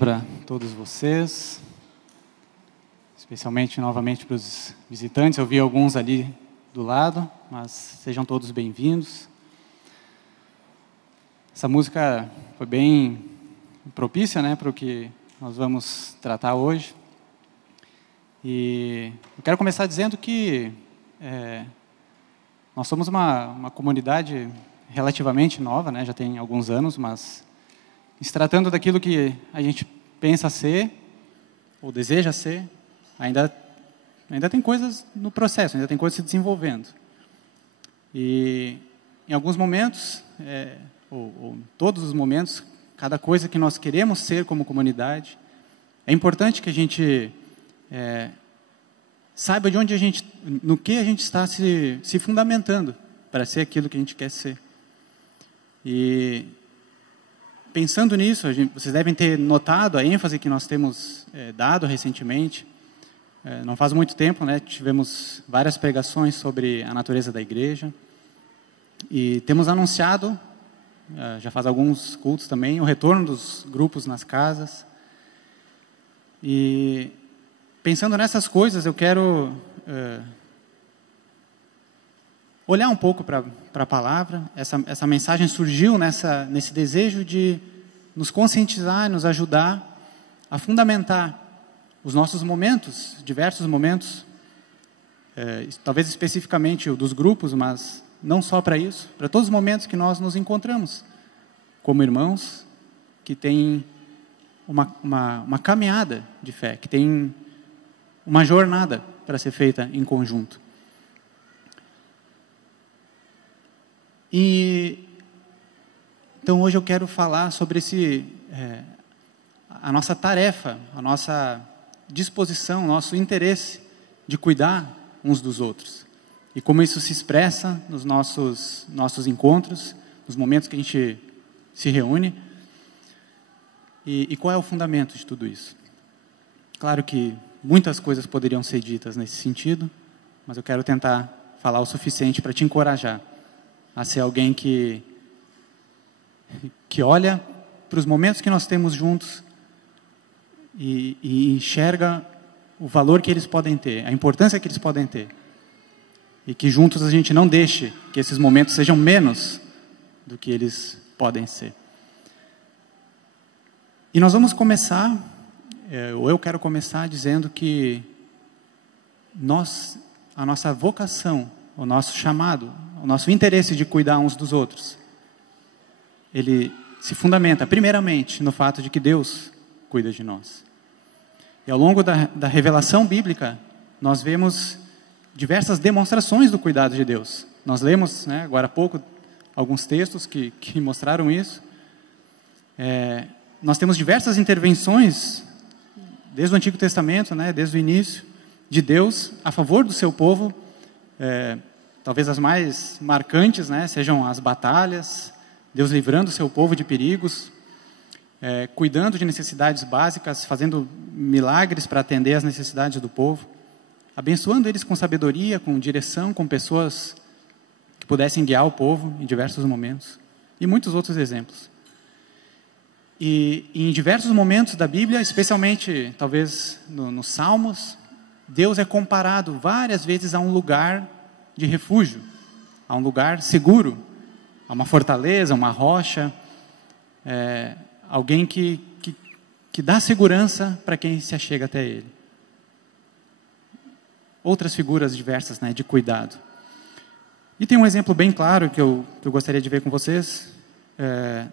Para todos vocês, especialmente novamente para os visitantes. Eu vi alguns ali do lado, mas sejam todos bem-vindos. Essa música foi bem propícia, né, para o que nós vamos tratar hoje. E eu quero começar dizendo que nós somos uma comunidade relativamente nova, né, já tem alguns anos, mas se tratando daquilo que a gente pensa ser, ou deseja ser, ainda tem coisas no processo, ainda tem coisas se desenvolvendo. E em alguns momentos, ou em todos os momentos, cada coisa que nós queremos ser como comunidade, é importante que a gente saiba de onde no que a gente está se fundamentando para ser aquilo que a gente quer ser. E pensando nisso, vocês devem ter notado a ênfase que nós temos dado recentemente. Não faz muito tempo, né, tivemos várias pregações sobre a natureza da igreja. E temos anunciado, já faz alguns cultos também, o retorno dos grupos nas casas. E pensando nessas coisas, eu quero olhar um pouco para a palavra. Essa mensagem surgiu nesse desejo de nos conscientizar, nos ajudar a fundamentar os nossos momentos, diversos momentos, talvez especificamente o dos grupos, mas não só para isso, para todos os momentos que nós nos encontramos como irmãos que têm uma caminhada de fé, que têm uma jornada para ser feita em conjunto. E então hoje eu quero falar sobre a nossa tarefa, a nossa disposição, nosso interesse de cuidar uns dos outros. E como isso se expressa nos nossos encontros, nos momentos que a gente se reúne. E qual é o fundamento de tudo isso? Claro que muitas coisas poderiam ser ditas nesse sentido, mas eu quero tentar falar o suficiente para te encorajar a ser alguém que olha para os momentos que nós temos juntos e enxerga o valor que eles podem ter, a importância que eles podem ter. E que juntos a gente não deixe que esses momentos sejam menos do que eles podem ser. E nós vamos começar, ou eu quero começar dizendo que a nossa vocação, o nosso chamado, o nosso interesse de cuidar uns dos outros, ele se fundamenta primeiramente no fato de que Deus cuida de nós. E ao longo da revelação bíblica, nós vemos diversas demonstrações do cuidado de Deus. Nós lemos, né, agora há pouco, alguns textos que mostraram isso. Nós temos diversas intervenções, desde o Antigo Testamento, né, desde o início, de Deus a favor do seu povo. Talvez as mais marcantes, né, sejam as batalhas, Deus livrando o seu povo de perigos, cuidando de necessidades básicas, fazendo milagres para atender às necessidades do povo, abençoando eles com sabedoria, com direção, com pessoas que pudessem guiar o povo em diversos momentos, e muitos outros exemplos. E em diversos momentos da Bíblia, especialmente talvez nos Salmos, Deus é comparado várias vezes a um lugar de refúgio, a um lugar seguro, a uma fortaleza, uma rocha, alguém que dá segurança para quem se achega até ele. Outras figuras diversas, né, de cuidado. E tem um exemplo bem claro que eu gostaria de ver com vocês,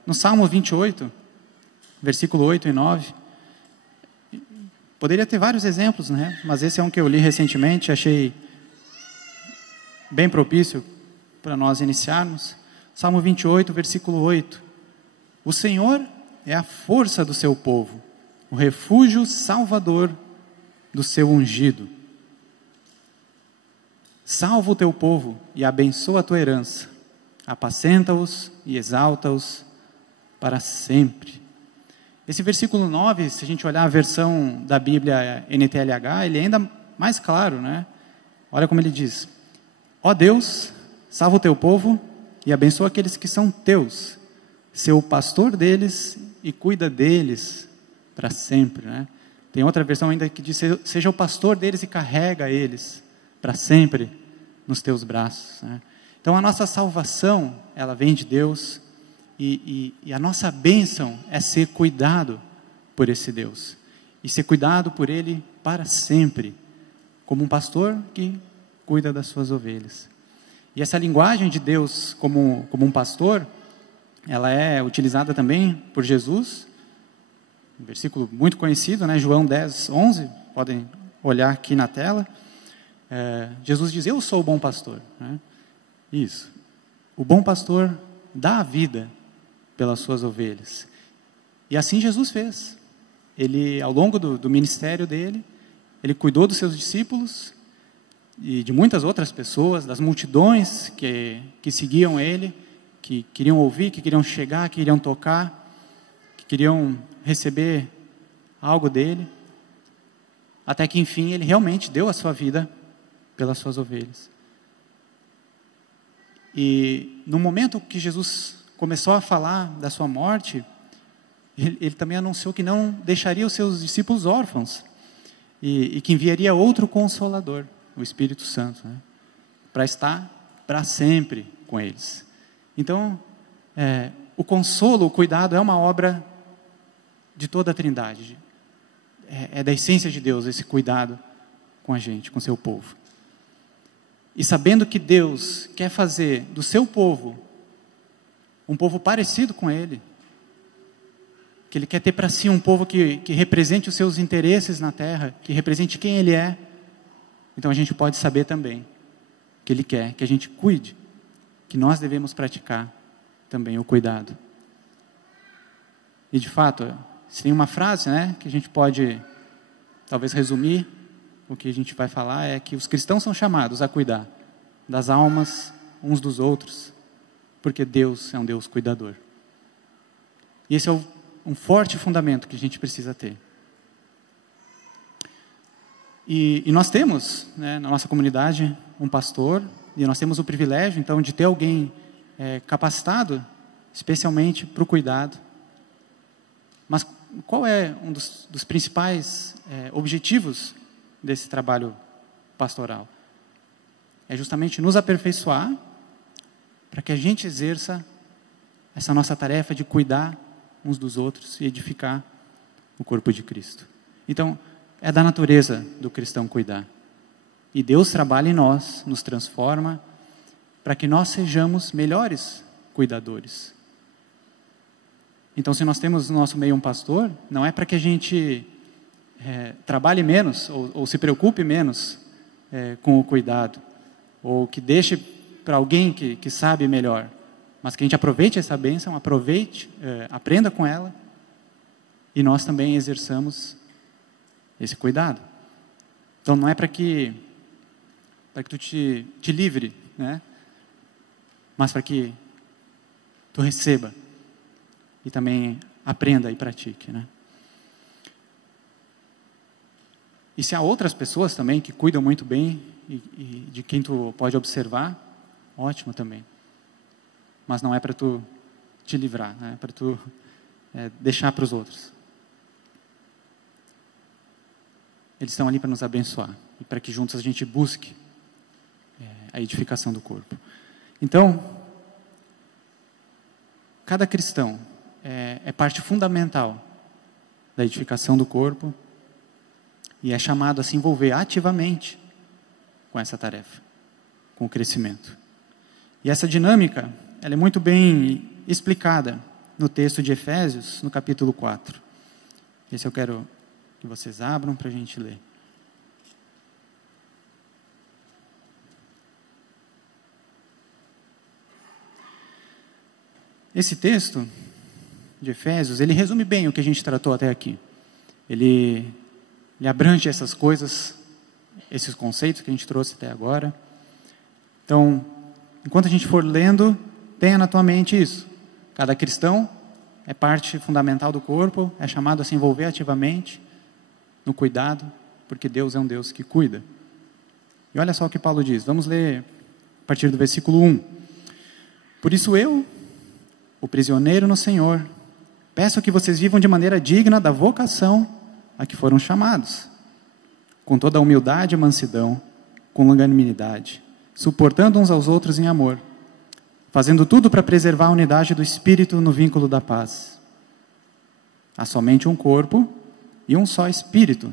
no Salmo 28, versículo 8 e 9. Poderia ter vários exemplos, né, mas esse é um que eu li recentemente, achei bem propício para nós iniciarmos. Salmo 28, versículo 8. O Senhor é a força do seu povo, o refúgio salvador do seu ungido. Salva o teu povo e abençoa a tua herança. Apacenta-os e exalta-os para sempre. Esse versículo 9, se a gente olhar a versão da Bíblia NTLH, ele é ainda mais claro, né? Olha como ele diz: ó Deus, salva o teu povo e abençoa aqueles que são teus, seu pastor deles e cuida deles para sempre, né? Tem outra versão ainda que diz, seja o pastor deles e carrega eles para sempre nos teus braços, né? Então a nossa salvação, ela vem de Deus, e a nossa bênção é ser cuidado por esse Deus, e ser cuidado por Ele para sempre, como um pastor que cuida das suas ovelhas. E essa linguagem de Deus como um pastor, ela é utilizada também por Jesus, um versículo muito conhecido, né? João 10, 11, podem olhar aqui na tela. Jesus diz, eu sou o bom pastor, né? Isso, o bom pastor dá a vida pelas suas ovelhas, e assim Jesus fez. Ele, ao longo do ministério dele, ele cuidou dos seus discípulos, e de muitas outras pessoas, das multidões que seguiam ele, que queriam ouvir, que queriam chegar, que queriam tocar, que queriam receber algo dele, até que enfim ele realmente deu a sua vida pelas suas ovelhas. E no momento que Jesus começou a falar da sua morte, ele também anunciou que não deixaria os seus discípulos órfãos, e que enviaria outro Consolador, o Espírito Santo, né, para estar para sempre com eles. Então, o consolo, o cuidado é uma obra de toda a Trindade. É da essência de Deus esse cuidado com a gente, com o seu povo. E sabendo que Deus quer fazer do seu povo um povo parecido com Ele, que Ele quer ter para si um povo que represente os seus interesses na terra, que represente quem Ele é, então a gente pode saber também que Ele quer que a gente cuide, que nós devemos praticar também o cuidado. E de fato, se tem uma frase, né, que a gente pode talvez resumir o que a gente vai falar, é que os cristãos são chamados a cuidar das almas uns dos outros, porque Deus é um Deus cuidador. E esse é um forte fundamento que a gente precisa ter. E nós temos, né, na nossa comunidade, um pastor, e nós temos o privilégio, então, de ter alguém capacitado, especialmente para o cuidado. Mas qual é um dos principais objetivos desse trabalho pastoral? É justamente nos aperfeiçoar, para que a gente exerça essa nossa tarefa de cuidar uns dos outros e edificar o corpo de Cristo. Então, é da natureza do cristão cuidar. E Deus trabalha em nós, nos transforma, para que nós sejamos melhores cuidadores. Então, se nós temos no nosso meio um pastor, não é para que a gente trabalhe menos, ou se preocupe menos com o cuidado, ou que deixe para alguém que sabe melhor, mas que a gente aproveite essa bênção, aprenda com ela, e nós também exerçamos esse cuidado. Então não é para que tu te livre, né? Mas para que tu receba e também aprenda e pratique, né? E se há outras pessoas também que cuidam muito bem e de quem tu pode observar, ótimo também. Mas não é para tu te livrar, né? É para tu deixar para os outros. Eles estão ali para nos abençoar e para que juntos a gente busque a edificação do corpo. Então, cada cristão é parte fundamental da edificação do corpo e é chamado a se envolver ativamente com essa tarefa, com o crescimento. E essa dinâmica, ela é muito bem explicada no texto de Efésios, no capítulo 4. Esse eu quero que vocês abram para a gente ler. Esse texto de Efésios, ele resume bem o que a gente tratou até aqui. Ele abrange essas coisas, esses conceitos que a gente trouxe até agora. Então, enquanto a gente for lendo, tenha na tua mente isso. Cada cristão é parte fundamental do corpo, é chamado a se envolver ativamente no cuidado, porque Deus é um Deus que cuida. E olha só o que Paulo diz. Vamos ler a partir do versículo 1. Por isso eu, o prisioneiro no Senhor, Peço que vocês vivam de maneira digna da vocação a que foram chamados, com toda a humildade e mansidão, com longanimidade, suportando uns aos outros em amor, fazendo tudo para preservar a unidade do Espírito no vínculo da paz. Há somente um corpo e um só Espírito,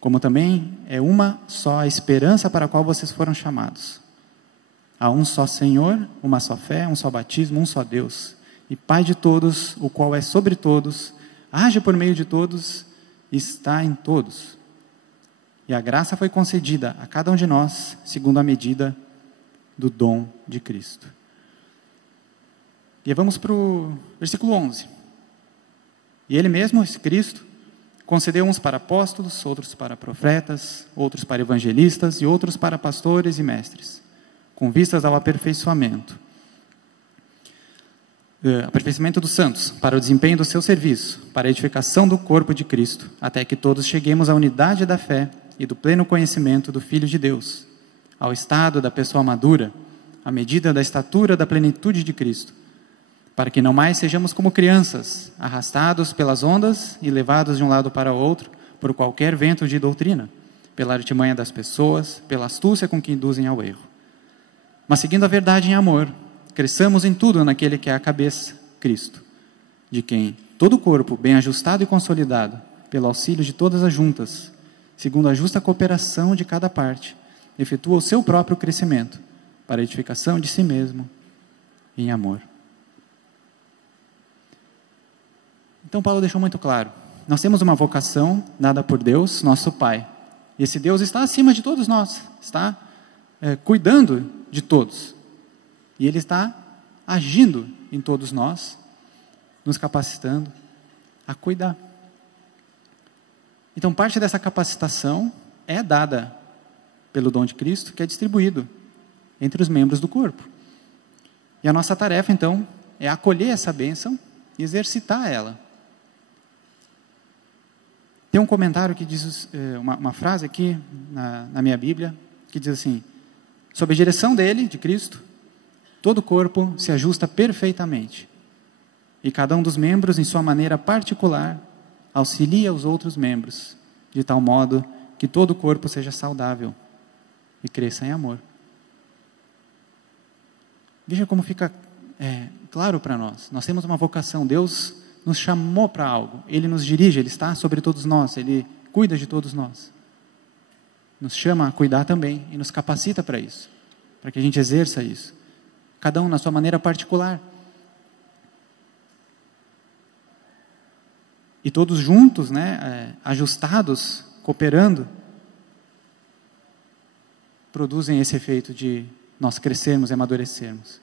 como também é uma só a esperança para a qual vocês foram chamados. Há um só Senhor, uma só fé, um só batismo, um só Deus, e Pai de todos, o qual é sobre todos, age por meio de todos e está em todos. E a graça foi concedida a cada um de nós, segundo a medida do dom de Cristo. E vamos para o versículo 11. E Ele mesmo, esse Cristo, concedeu uns para apóstolos, outros para profetas, outros para evangelistas e outros para pastores e mestres, com vistas ao aperfeiçoamento dos santos, para o desempenho do seu serviço, para a edificação do corpo de Cristo, até que todos cheguemos à unidade da fé e do pleno conhecimento do Filho de Deus, ao estado da pessoa madura, à medida da estatura da plenitude de Cristo, para que não mais sejamos como crianças, arrastados pelas ondas e levados de um lado para o outro, por qualquer vento de doutrina, pela artimanha das pessoas, pela astúcia com que induzem ao erro. Mas seguindo a verdade em amor, cresçamos em tudo naquele que é a cabeça, Cristo, de quem todo o corpo, bem ajustado e consolidado, pelo auxílio de todas as juntas, segundo a justa cooperação de cada parte, efetua o seu próprio crescimento, para a edificação de si mesmo, em amor. Então Paulo deixou muito claro, nós temos uma vocação dada por Deus, nosso Pai, e esse Deus está acima de todos nós, está cuidando de todos, e Ele está agindo em todos nós, nos capacitando a cuidar. Então parte dessa capacitação é dada pelo dom de Cristo, que é distribuído entre os membros do corpo. E a nossa tarefa então é acolher essa bênção e exercitar ela. Tem um comentário que diz, uma frase aqui na minha Bíblia, que diz assim: sob a direção dele, de Cristo, todo o corpo se ajusta perfeitamente, e cada um dos membros, em sua maneira particular, auxilia os outros membros, de tal modo que todo o corpo seja saudável e cresça em amor. Veja como fica claro para nós. Nós temos uma vocação, Deus nos chamou para algo, Ele nos dirige, Ele está sobre todos nós, Ele cuida de todos nós. Nos chama a cuidar também e nos capacita para isso, para que a gente exerça isso, cada um na sua maneira particular. E todos juntos, ajustados, cooperando, produzem esse efeito de nós crescermos e amadurecermos,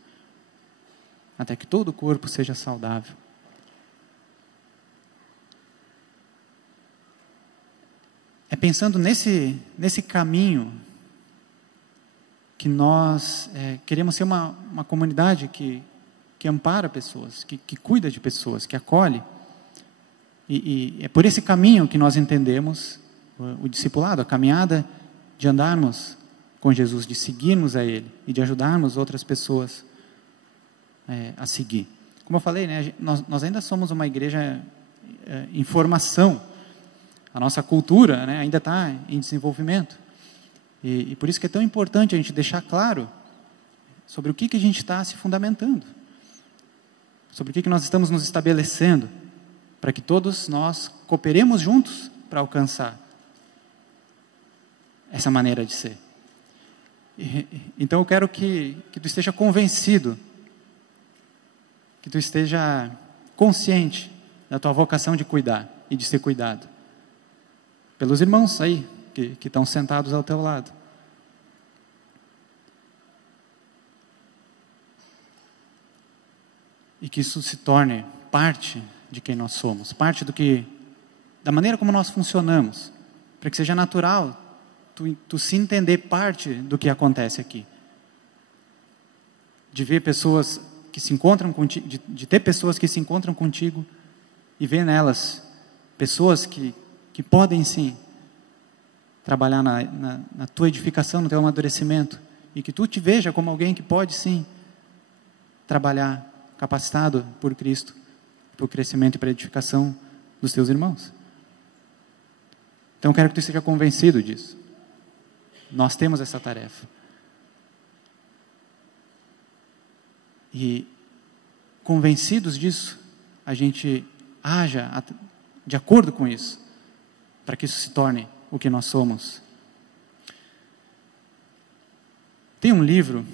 até que todo o corpo seja saudável. É pensando nesse caminho que nós queremos ser uma comunidade que ampara pessoas, que cuida de pessoas, que acolhe. E é por esse caminho que nós entendemos o discipulado, a caminhada de andarmos com Jesus, de seguirmos a Ele e de ajudarmos outras pessoas a seguir. Como eu falei, nós ainda somos uma igreja em formação. A nossa cultura ainda está em desenvolvimento. E por isso que é tão importante a gente deixar claro sobre o que a gente está se fundamentando, sobre o que nós estamos nos estabelecendo, para que todos nós cooperemos juntos para alcançar essa maneira de ser. Então eu quero que tu esteja convencido, que tu esteja consciente da tua vocação de cuidar e de ser cuidado pelos irmãos aí, que estão sentados ao teu lado. E que isso se torne parte de quem nós somos, parte da maneira como nós funcionamos, para que seja natural tu se entender parte do que acontece aqui. De ver pessoas que se encontram contigo, de ter pessoas que se encontram contigo e ver nelas pessoas que podem sim trabalhar na tua edificação, no teu amadurecimento, e que tu te veja como alguém que pode sim trabalhar, capacitado por Cristo, para o crescimento e para a edificação dos teus irmãos. Então, eu quero que tu esteja convencido disso. Nós temos essa tarefa. E, convencidos disso, a gente haja de acordo com isso, para que isso se torne o que nós somos. Tem um livro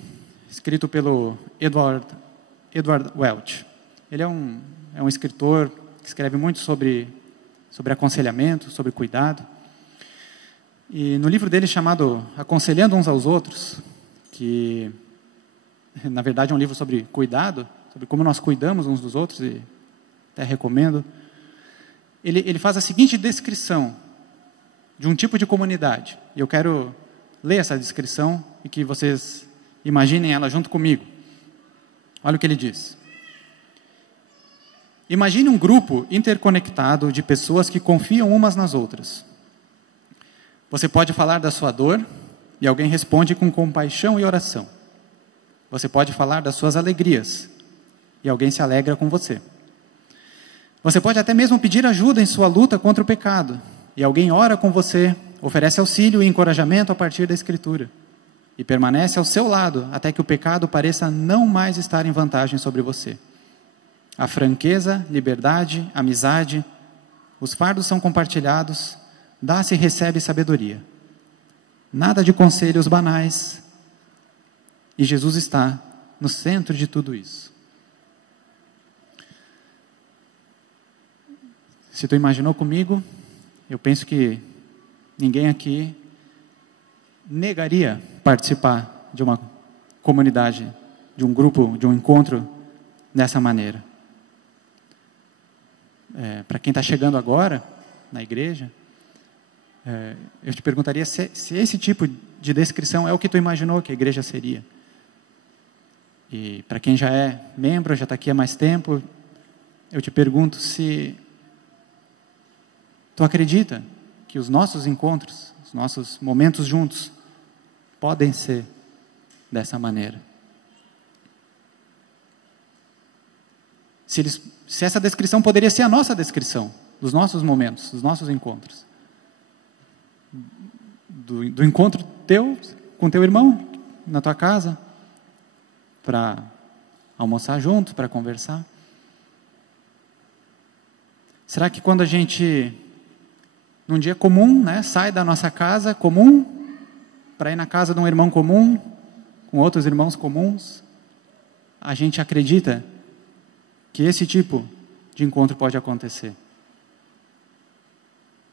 escrito pelo Edward Welch. Ele é um escritor que escreve muito sobre aconselhamento, sobre cuidado. E no livro dele chamado Aconselhando Uns aos Outros, que na verdade é um livro sobre cuidado, sobre como nós cuidamos uns dos outros, e até recomendo, ele faz a seguinte descrição de um tipo de comunidade. E eu quero ler essa descrição e que vocês imaginem ela junto comigo. Olha o que ele diz. Imagine um grupo interconectado de pessoas que confiam umas nas outras. Você pode falar da sua dor e alguém responde com compaixão e oração. Você pode falar das suas alegrias e alguém se alegra com você. Você pode até mesmo pedir ajuda em sua luta contra o pecado e alguém ora com você, oferece auxílio e encorajamento a partir da Escritura e permanece ao seu lado até que o pecado pareça não mais estar em vantagem sobre você. A franqueza, liberdade, amizade, os fardos são compartilhados, dá-se e recebe sabedoria. Nada de conselhos banais, e Jesus está no centro de tudo isso. Se tu imaginou comigo, eu penso que ninguém aqui negaria participar de uma comunidade, de um grupo, de um encontro dessa maneira. Para quem está chegando agora na igreja, eu te perguntaria se esse tipo de descrição é o que tu imaginou que a igreja seria. E para quem já é membro, já está aqui há mais tempo, eu te pergunto se tu acredita que os nossos encontros, os nossos momentos juntos, podem ser dessa maneira. Se essa descrição poderia ser a nossa descrição dos nossos momentos, dos nossos encontros. Do encontro teu com teu irmão na tua casa, para almoçar junto, para conversar. Será que quando a gente, num dia comum, né, sai da nossa casa comum, para ir na casa de um irmão comum, com outros irmãos comuns, a gente acredita que esse tipo de encontro pode acontecer?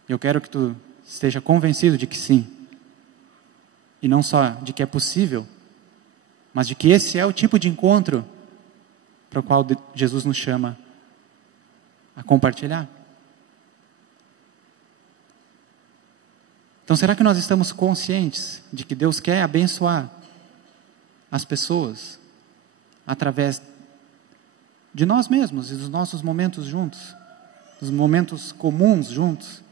Eu quero que tu esteja convencido de que sim. E não só de que é possível, mas de que esse é o tipo de encontro para o qual Jesus nos chama a compartilhar. Então, será que nós estamos conscientes de que Deus quer abençoar as pessoas através de nós mesmos e dos nossos momentos juntos, dos momentos comuns juntos?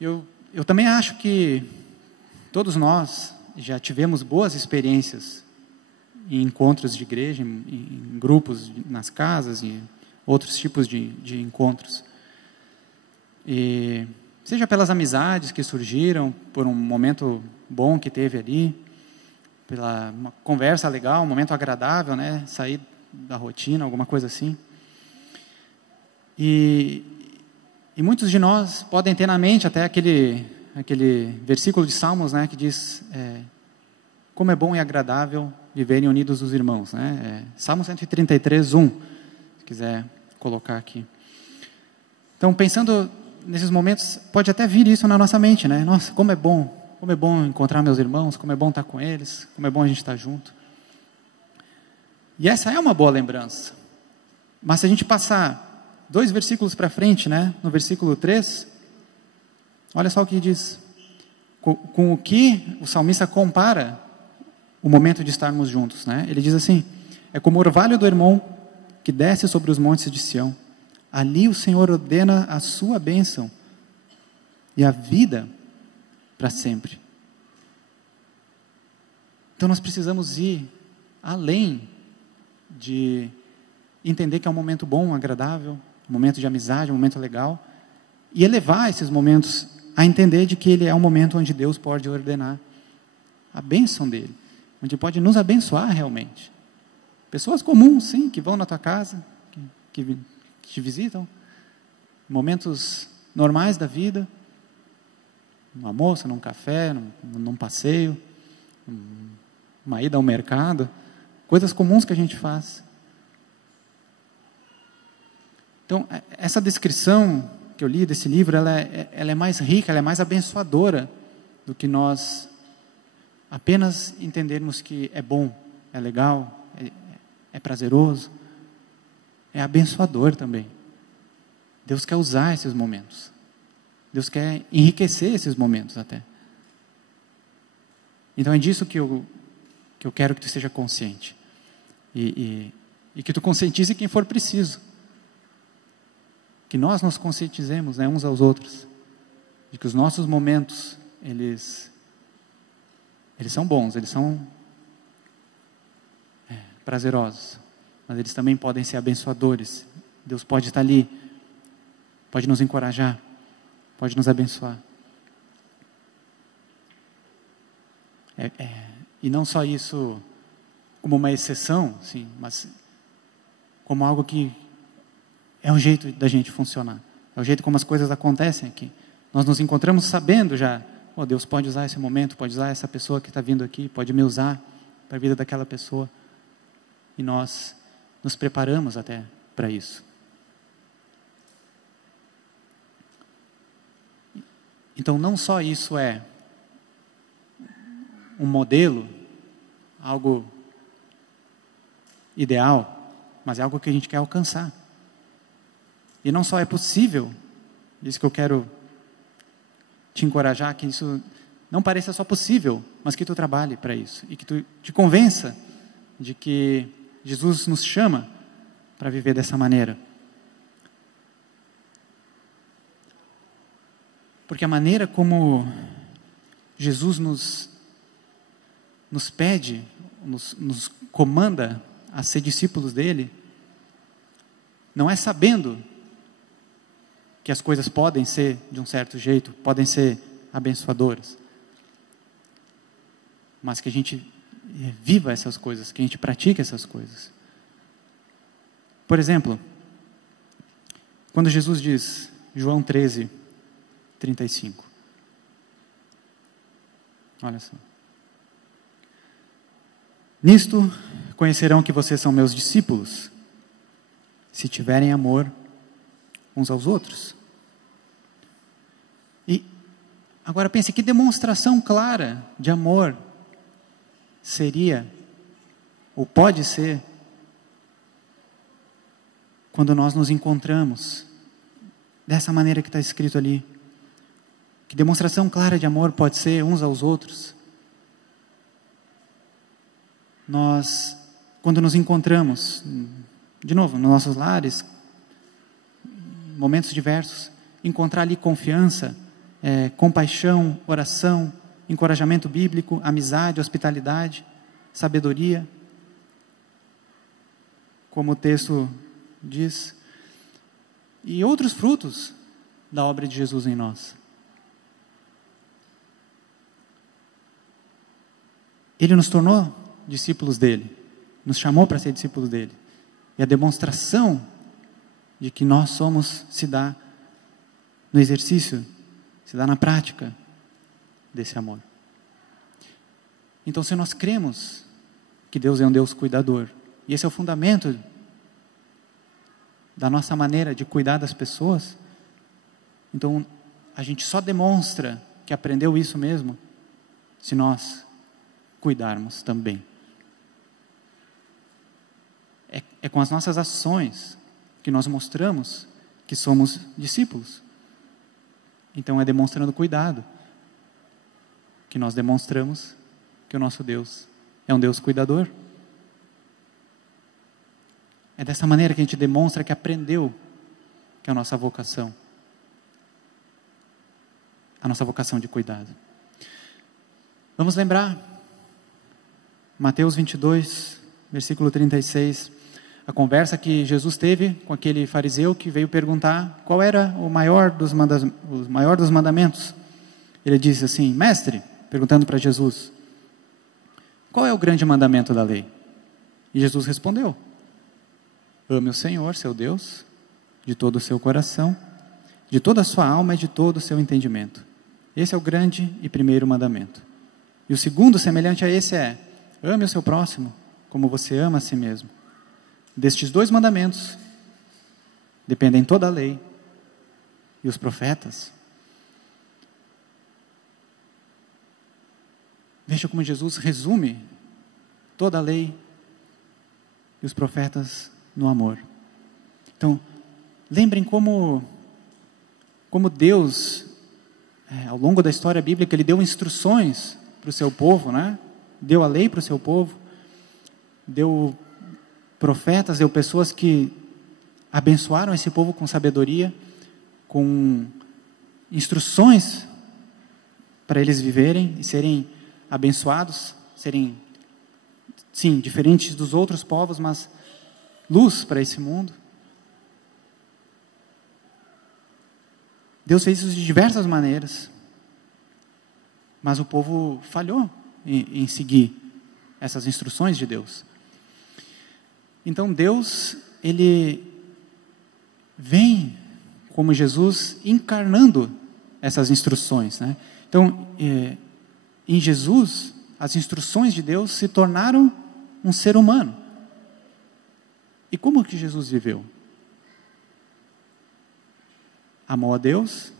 Eu também acho que todos nós já tivemos boas experiências em encontros de igreja, em grupos, nas casas, e outros tipos de encontros. E seja pelas amizades que surgiram, por um momento bom que teve ali, pela uma conversa legal, um momento agradável, né? Sair da rotina, alguma coisa assim. E muitos de nós podem ter na mente até aquele versículo de Salmos, né, que diz, como é bom e agradável viverem unidos os irmãos, né? Salmo 133, 1, se quiser colocar aqui. Então, pensando nesses momentos, pode até vir isso na nossa mente, né? Nossa, como é bom encontrar meus irmãos, como é bom estar com eles, como é bom a gente estar junto. E essa é uma boa lembrança. Mas se a gente passar 2 versículos para frente, né? No versículo 3, olha só o que diz. Com o que o salmista compara o momento de estarmos juntos, né? Ele diz assim: é como o orvalho do irmão que desce sobre os montes de Sião. Ali o Senhor ordena a sua bênção e a vida para sempre. Então nós precisamos ir além de entender que é um momento bom, agradável, um momento de amizade, um momento legal, e elevar esses momentos a entender de que ele é um momento onde Deus pode ordenar a bênção dele, onde pode nos abençoar realmente. Pessoas comuns, sim, que vão na tua casa, que te visitam, momentos normais da vida, num almoço, num café, num passeio, uma ida ao mercado, coisas comuns que a gente faz. Então, essa descrição que eu li desse livro, ela é mais rica, ela é mais abençoadora do que nós apenas entendermos que é bom, é legal, é prazeroso, é abençoador também. Deus quer usar esses momentos. Deus quer enriquecer esses momentos até. Então é disso que eu quero que tu esteja consciente. E que tu conscientize quem for preciso. Que nós nos conscientizemos, né, uns aos outros. De que os nossos momentos, eles são bons, eles são prazerosos. Mas eles também podem ser abençoadores. Deus pode estar ali, pode nos encorajar, pode nos abençoar. E não só isso como uma exceção, sim, mas como algo que é um jeito da gente funcionar. É o jeito como as coisas acontecem aqui. Nós nos encontramos sabendo já, Deus pode usar esse momento, pode usar essa pessoa que está vindo aqui, pode me usar para a vida daquela pessoa. E nós nos preparamos até para isso. Então, não só isso é um modelo, algo ideal, mas é algo que a gente quer alcançar. E não só é possível, isso que eu quero te encorajar, que isso não pareça só possível, mas que tu trabalhe para isso, e que tu te convença de que Jesus nos chama para viver dessa maneira. Porque a maneira como Jesus nos pede, nos comanda a ser discípulos dele, não é sabendo que as coisas podem ser de um certo jeito, podem ser abençoadoras, mas que a gente viva essas coisas, que a gente pratique essas coisas. Por exemplo, quando Jesus diz, João 13, 35. Olha só. Nisto conhecerão que vocês são meus discípulos, se tiverem amor uns aos outros. E agora pense, que demonstração clara de amor seria, ou pode ser, quando nós nos encontramos dessa maneira que está escrito ali. Que demonstração clara de amor pode ser uns aos outros? Nós, quando nos encontramos, de novo, nos nossos lares, momentos diversos, encontrar ali confiança, compaixão, oração, encorajamento bíblico, amizade, hospitalidade, sabedoria, como o texto diz, e outros frutos da obra de Jesus em nós. Ele nos tornou discípulos dele, nos chamou para ser discípulos dele, e a demonstração de que nós somos se dá no exercício, se dá na prática desse amor. Então, se nós cremos que Deus é um Deus cuidador, e esse é o fundamento da nossa maneira de cuidar das pessoas, então a gente só demonstra que aprendeu isso mesmo se nós cuidarmos também. É com as nossas ações que nós mostramos que somos discípulos. Então é demonstrando cuidado que nós demonstramos que o nosso Deus é um Deus cuidador. É dessa maneira que a gente demonstra que aprendeu que é a nossa vocação de cuidado. Vamos lembrar Mateus 22, versículo 36, a conversa que Jesus teve com aquele fariseu que veio perguntar qual era o maior dos mandamentos. Ele disse assim: mestre, perguntando para Jesus, qual é o grande mandamento da lei? E Jesus respondeu: ame o Senhor, seu Deus, de todo o seu coração, de toda a sua alma e de todo o seu entendimento. Esse é o grande e primeiro mandamento. E o segundo, semelhante a esse, é: ame o seu próximo como você ama a si mesmo. Destes 2 mandamentos dependem toda a lei e os profetas. Veja como Jesus resume toda a lei e os profetas no amor. Então, lembrem como Deus, ao longo da história bíblica, Ele deu instruções para o seu povo, né? Deu a lei para o seu povo, deu profetas, deu pessoas que abençoaram esse povo com sabedoria, com instruções para eles viverem e serem abençoados, serem, sim, diferentes dos outros povos, mas luz para esse mundo. Deus fez isso de diversas maneiras, mas o povo falhou em seguir essas instruções de Deus. Então Deus, Ele vem como Jesus encarnando essas instruções, né? Então, em Jesus, as instruções de Deus se tornaram um ser humano. E como que Jesus viveu? Amou a Deus,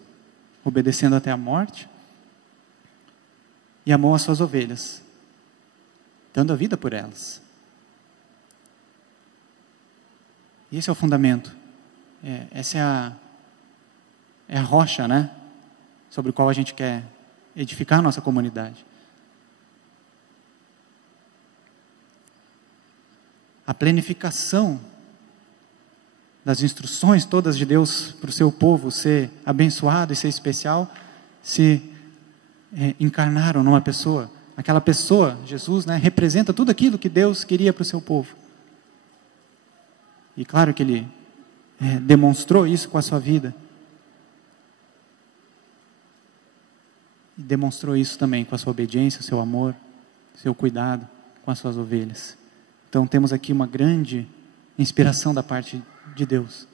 obedecendo até a morte, e amou as suas ovelhas, dando a vida por elas. E esse é o fundamento. Essa é a rocha, né? Sobre o qual a gente quer edificar a nossa comunidade. A planificação das instruções todas de Deus para o seu povo ser abençoado e ser especial, se encarnaram numa pessoa. Aquela pessoa, Jesus, né, representa tudo aquilo que Deus queria para o seu povo. E claro que Ele demonstrou isso com a sua vida. E demonstrou isso também com a sua obediência, o seu amor, o seu cuidado com as suas ovelhas. Então temos aqui uma grande inspiração da parte de Deus,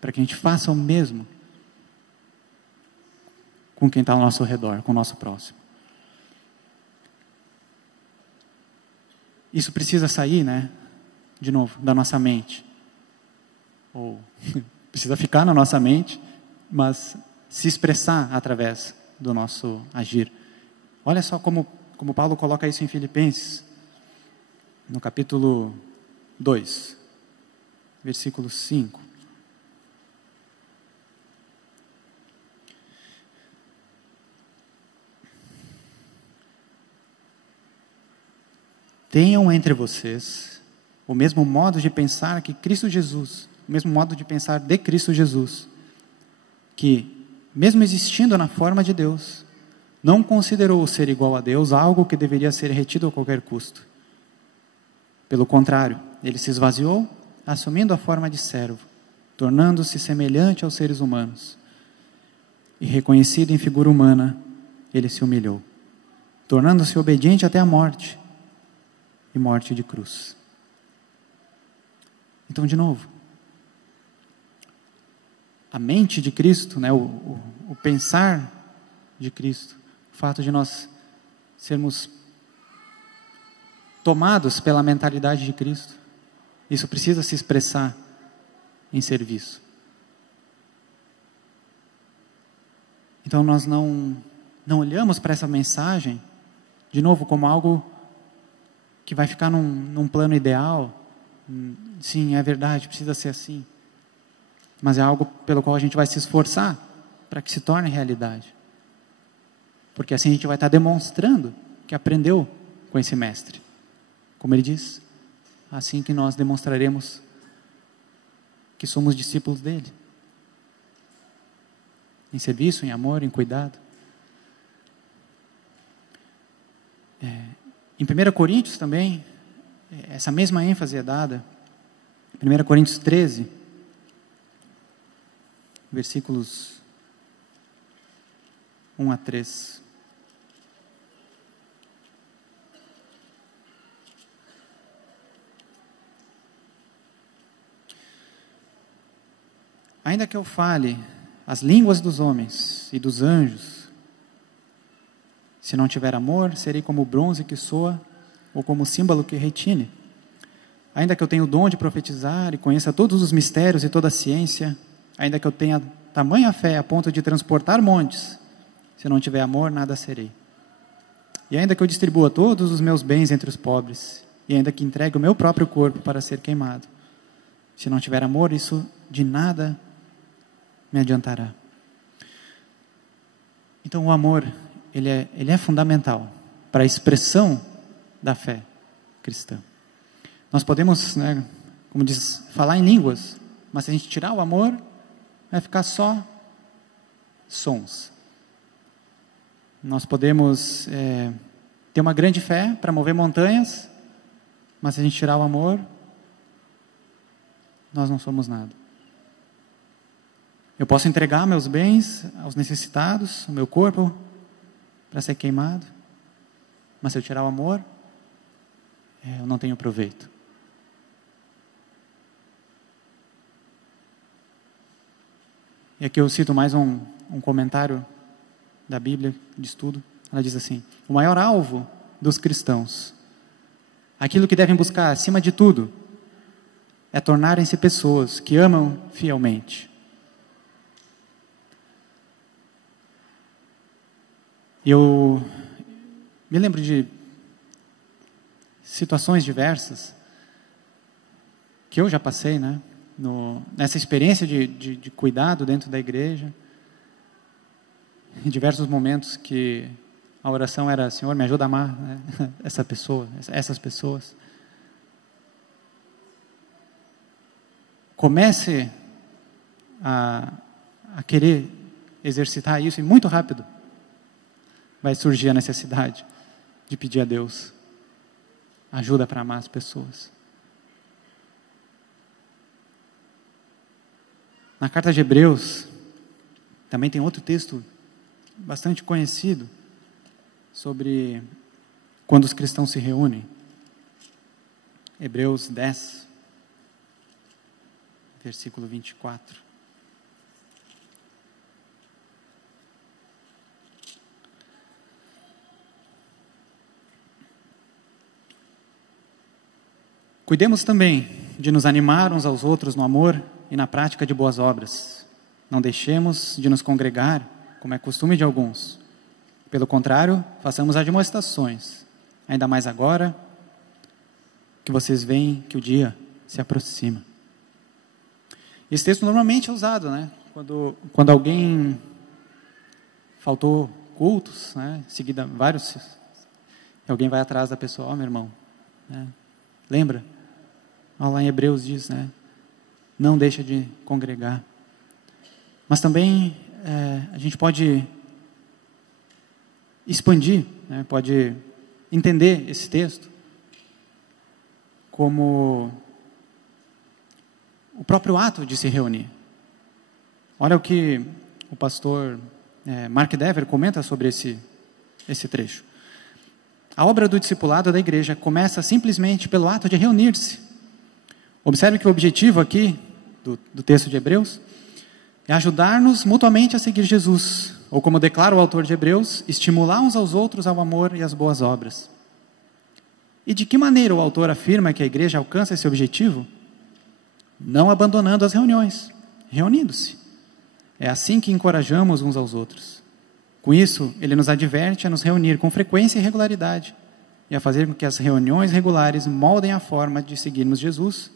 para que a gente faça o mesmo com quem está ao nosso redor, com o nosso próximo. Isso precisa sair, né, de novo, da nossa mente. Ou precisa ficar na nossa mente, mas se expressar através do nosso agir. Olha só como Paulo coloca isso em Filipenses, no capítulo 2, versículo 5. Tenham entre vocês o mesmo modo de pensar que Cristo Jesus, o mesmo modo de pensar de Cristo Jesus, que, mesmo existindo na forma de Deus, não considerou o ser igual a Deus algo que deveria ser retido a qualquer custo. Pelo contrário, ele se esvaziou, assumindo a forma de servo, tornando-se semelhante aos seres humanos. E reconhecido em figura humana, ele se humilhou, tornando-se obediente até a morte, e morte de cruz. Então, de novo, a mente de Cristo, né, o pensar de Cristo, o fato de nós sermos tomados pela mentalidade de Cristo, isso precisa se expressar em serviço. Então nós não olhamos para essa mensagem, de novo, como algo que vai ficar num plano ideal. Sim, é verdade, precisa ser assim. Mas é algo pelo qual a gente vai se esforçar para que se torne realidade. Porque assim a gente vai estar demonstrando que aprendeu com esse mestre. Como ele diz, assim que nós demonstraremos que somos discípulos dele. Em serviço, em amor, em cuidado. Em 1 Coríntios também, essa mesma ênfase é dada. 1 Coríntios 13, versículos 1 a 3. Ainda que eu fale as línguas dos homens e dos anjos, se não tiver amor, serei como o bronze que soa ou como o símbolo que retine. Ainda que eu tenha o dom de profetizar e conheça todos os mistérios e toda a ciência, ainda que eu tenha tamanha fé a ponto de transportar montes, se não tiver amor, nada serei. E ainda que eu distribua todos os meus bens entre os pobres, e ainda que entregue o meu próprio corpo para ser queimado, se não tiver amor, isso de nada me adiantará. Então o amor, ele é fundamental para a expressão da fé cristã. Nós podemos, né, como diz, falar em línguas, mas se a gente tirar o amor, vai ficar só sons. Nós podemos ter uma grande fé para mover montanhas, mas se a gente tirar o amor, nós não somos nada. Eu posso entregar meus bens aos necessitados, o meu corpo, para ser queimado, mas se eu tirar o amor, eu não tenho proveito. E aqui eu cito mais um comentário da Bíblia, de estudo. Ela diz assim: o maior alvo dos cristãos, aquilo que devem buscar acima de tudo, é tornarem-se pessoas que amam fielmente. Eu me lembro de situações diversas que eu já passei, né? Nessa experiência de cuidado dentro da igreja, em diversos momentos que a oração era: Senhor, me ajuda a amar, né, essa pessoa, essas pessoas. Comece a querer exercitar isso, e muito rápido vai surgir a necessidade de pedir a Deus ajuda para amar as pessoas. Na carta de Hebreus, também tem outro texto bastante conhecido sobre quando os cristãos se reúnem. Hebreus 10, versículo 24. Cuidemos também de nos animar uns aos outros no amor e na prática de boas obras. Não deixemos de nos congregar, como é costume de alguns. Pelo contrário, façamos admoestações, ainda mais agora que vocês veem que o dia se aproxima. Esse texto normalmente é usado, né? Quando alguém faltou cultos, né? Em seguida, alguém vai atrás da pessoa: meu irmão, né? Lembra? Lá em Hebreus diz, né? Não deixa de congregar. Mas também a gente pode expandir, né? Pode entender esse texto como o próprio ato de se reunir. Olha o que o pastor Mark Dever comenta sobre esse trecho. A obra do discipulado da igreja começa simplesmente pelo ato de reunir-se. Observe que o objetivo aqui do texto de Hebreus é ajudar-nos mutuamente a seguir Jesus, ou como declara o autor de Hebreus, estimular uns aos outros ao amor e às boas obras. E de que maneira o autor afirma que a igreja alcança esse objetivo? Não abandonando as reuniões, reunindo-se. É assim que encorajamos uns aos outros. Com isso, ele nos adverte a nos reunir com frequência e regularidade, e a fazer com que as reuniões regulares moldem a forma de seguirmos Jesus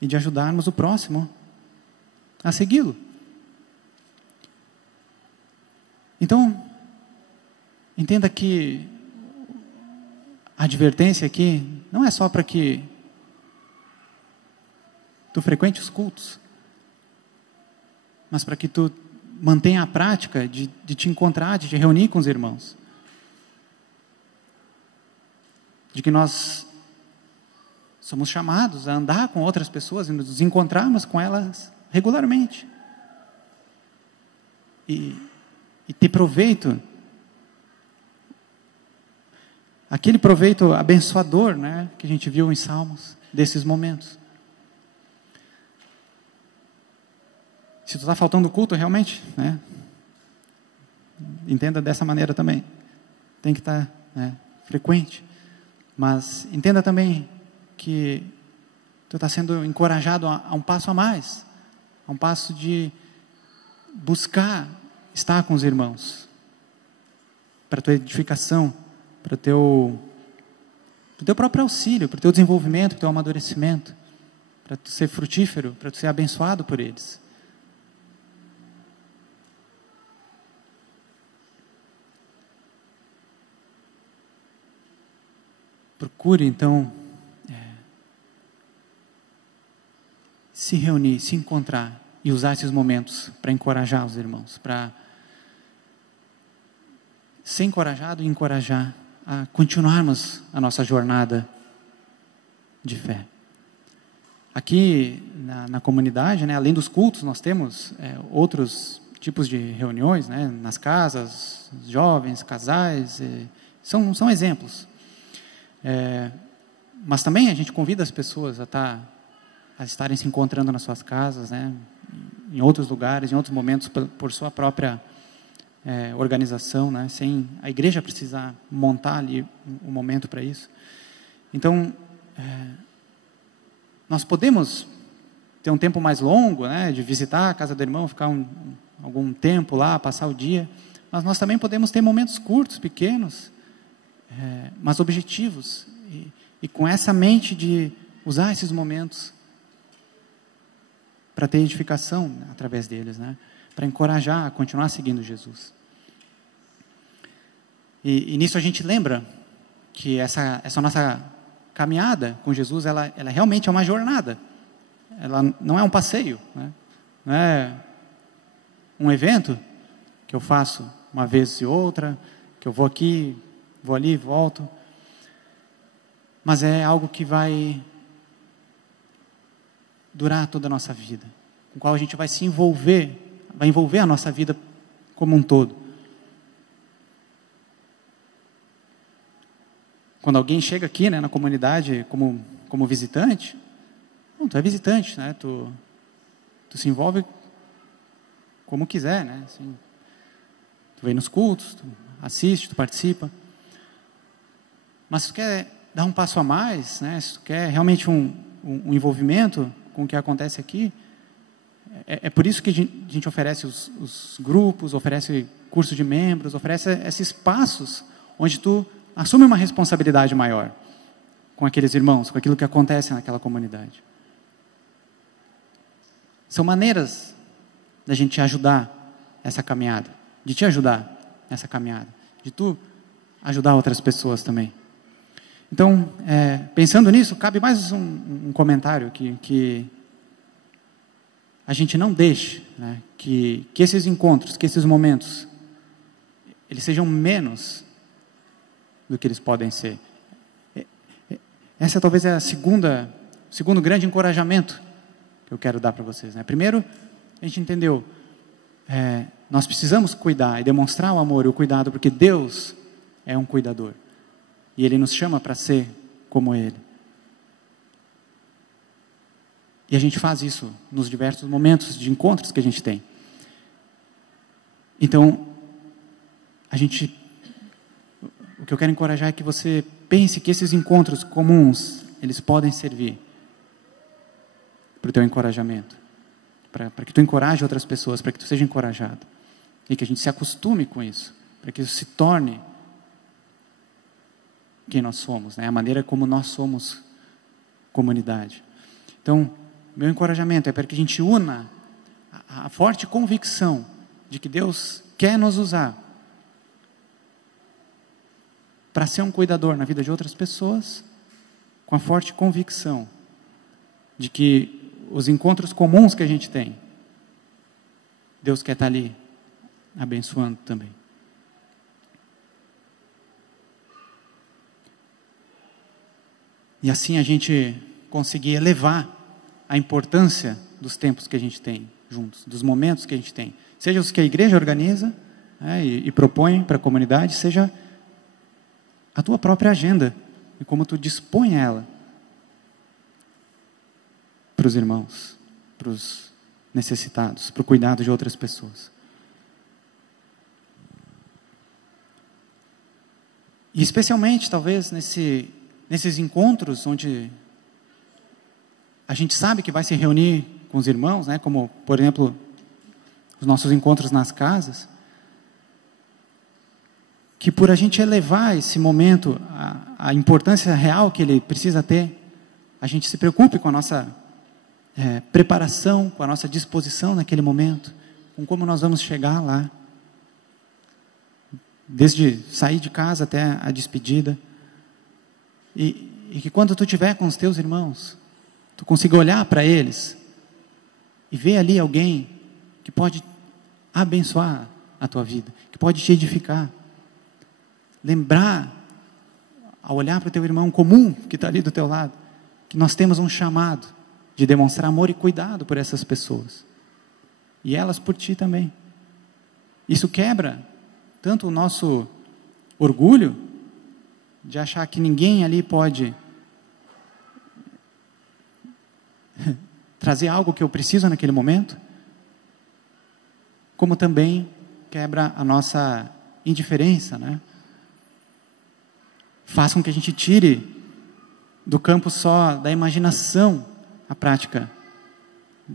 e de ajudarmos o próximo a segui-lo. Então, entenda que a advertência aqui não é só para que tu frequente os cultos, mas para que tu mantenha a prática de te encontrar, de te reunir com os irmãos. De que nós somos chamados a andar com outras pessoas e nos encontrarmos com elas regularmente. E ter proveito, aquele proveito abençoador, né, que a gente viu em Salmos, desses momentos. Se tu está faltando culto, realmente, né, entenda dessa maneira também. Tem que estar, né, frequente. Mas entenda também que tu está sendo encorajado a um passo a mais. A um passo de buscar estar com os irmãos. Para a tua edificação, para o teu próprio auxílio, para o teu desenvolvimento, para o teu amadurecimento. Para tu ser frutífero, para tu ser abençoado por eles. Procure, então, se reunir, se encontrar e usar esses momentos para encorajar os irmãos, para ser encorajado e encorajar a continuarmos a nossa jornada de fé. Aqui na comunidade, né, além dos cultos, nós temos outros tipos de reuniões, né, nas casas, jovens, casais, são exemplos. Mas também a gente convida as pessoas a estarem se encontrando nas suas casas, né, em outros lugares, em outros momentos, por sua própria organização, né, sem a igreja precisar montar ali um momento para isso. Então, nós podemos ter um tempo mais longo, né, de visitar a casa do irmão, ficar algum tempo lá, passar o dia, mas nós também podemos ter momentos curtos, pequenos, mas objetivos, e com essa mente de usar esses momentos para ter edificação, né, através deles, né, para encorajar a continuar seguindo Jesus. E nisso a gente lembra que essa nossa caminhada com Jesus, ela realmente é uma jornada, ela não é um passeio, né, não é um evento que eu faço uma vez e outra, que eu vou aqui, vou ali, volto, mas é algo que vai durar toda a nossa vida, com o qual a gente vai se envolver, vai envolver a nossa vida como um todo. Quando alguém chega aqui, né, na comunidade como visitante, não, tu é visitante, né, tu se envolve como quiser, né, assim, tu vem nos cultos, tu assiste, tu participa. Mas se tu quer dar um passo a mais, né, se tu quer realmente um envolvimento com o que acontece aqui, é por isso que a gente oferece os grupos, oferece curso de membros, oferece esses espaços onde tu assume uma responsabilidade maior com aqueles irmãos, com aquilo que acontece naquela comunidade. São maneiras da gente ajudar essa caminhada, de te ajudar nessa caminhada, de tu ajudar outras pessoas também. Então, pensando nisso, cabe mais um comentário que a gente não deixe, né, que esses encontros, que esses momentos, eles sejam menos do que eles podem ser. Essa talvez é o segundo grande encorajamento que eu quero dar para vocês, né? Primeiro, a gente entendeu, nós precisamos cuidar e demonstrar o amor e o cuidado, porque Deus é um cuidador. E Ele nos chama para ser como Ele. E a gente faz isso nos diversos momentos de encontros que a gente tem. Então, o que eu quero encorajar é que você pense que esses encontros comuns, eles podem servir para o teu encorajamento, para que tu encoraje outras pessoas, para que tu seja encorajado, e que a gente se acostume com isso, para que isso se torne quem nós somos, né? A maneira como nós somos comunidade. Então, meu encorajamento é para que a gente una a forte convicção de que Deus quer nos usar para ser um cuidador na vida de outras pessoas, com a forte convicção de que os encontros comuns que a gente tem, Deus quer estar ali abençoando também. E assim a gente conseguir elevar a importância dos tempos que a gente tem juntos, dos momentos que a gente tem. Seja os que a igreja organiza, né, e propõe para a comunidade, seja a tua própria agenda e como tu dispõe ela para os irmãos, para os necessitados, para o cuidado de outras pessoas. E especialmente, talvez, nesses encontros onde a gente sabe que vai se reunir com os irmãos, né, como, por exemplo, os nossos encontros nas casas, que por a gente elevar esse momento, a importância real que ele precisa ter, a gente se preocupe com a nossa preparação, com a nossa disposição naquele momento, com como nós vamos chegar lá, desde sair de casa até a despedida, e que quando tu estiver com os teus irmãos, tu consiga olhar para eles e ver ali alguém que pode abençoar a tua vida, que pode te edificar. Lembrar, ao olhar para o teu irmão comum que está ali do teu lado, que nós temos um chamado de demonstrar amor e cuidado por essas pessoas. E elas por ti também. Isso quebra tanto o nosso orgulho de achar que ninguém ali pode trazer algo que eu preciso naquele momento, como também quebra a nossa indiferença, né? Faz com que a gente tire do campo só da imaginação a prática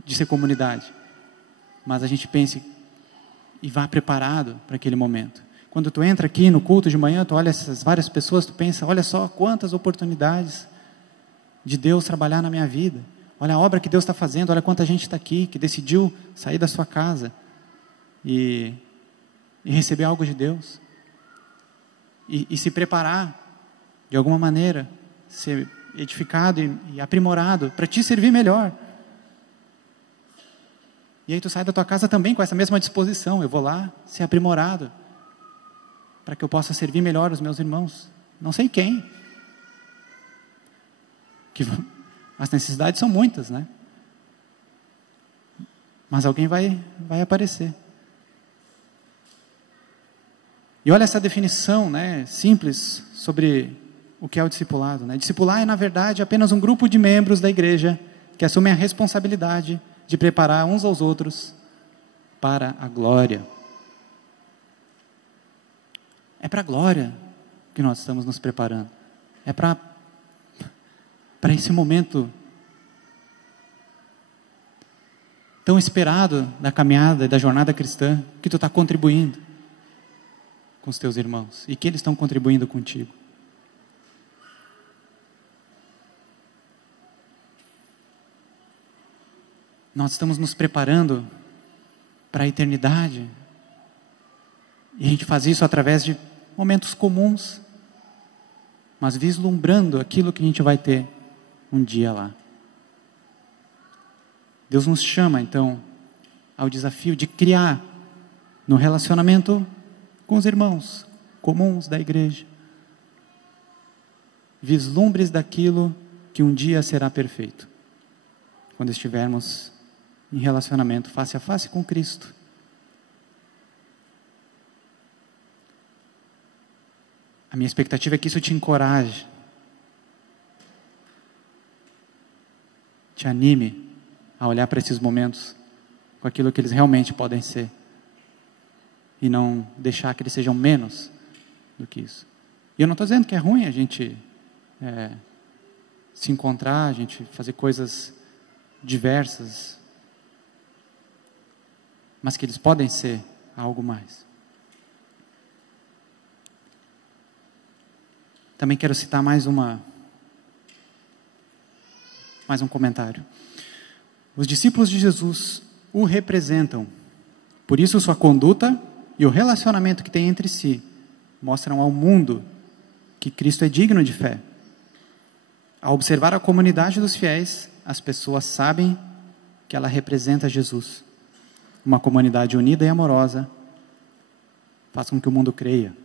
de ser comunidade, mas a gente pense e vá preparado para aquele momento. Quando tu entra aqui no culto de manhã, tu olha essas várias pessoas, tu pensa, olha só quantas oportunidades de Deus trabalhar na minha vida, olha a obra que Deus está fazendo, olha quanta gente está aqui, que decidiu sair da sua casa e receber algo de Deus, e se preparar de alguma maneira, ser edificado e aprimorado para te servir melhor. E aí tu sai da tua casa também com essa mesma disposição, eu vou lá ser aprimorado para que eu possa servir melhor os meus irmãos, não sei quem, que as necessidades são muitas, né? Mas alguém vai aparecer. E olha essa definição, né, simples sobre o que é o discipulado, né? Discipular é, na verdade, apenas um grupo de membros da igreja que assumem a responsabilidade de preparar uns aos outros para a glória. É para a glória que nós estamos nos preparando. É para esse momento tão esperado da caminhada e da jornada cristã, que tu está contribuindo com os teus irmãos e que eles estão contribuindo contigo. Nós estamos nos preparando para a eternidade, e a gente faz isso através de momentos comuns, mas vislumbrando aquilo que a gente vai ter um dia lá. Deus nos chama então ao desafio de criar no relacionamento com os irmãos comuns da igreja vislumbres daquilo que um dia será perfeito, quando estivermos em relacionamento face a face com Cristo. A minha expectativa é que isso te encoraje, te anime a olhar para esses momentos com aquilo que eles realmente podem ser, e não deixar que eles sejam menos do que isso. E eu não estou dizendo que é ruim a gente se encontrar, a gente fazer coisas diversas, mas que eles podem ser algo mais. Também quero citar mais um comentário. Os discípulos de Jesus o representam. Por isso sua conduta e o relacionamento que tem entre si mostram ao mundo que Cristo é digno de fé. Ao observar a comunidade dos fiéis, as pessoas sabem que ela representa Jesus. Uma comunidade unida e amorosa faz com que o mundo creia.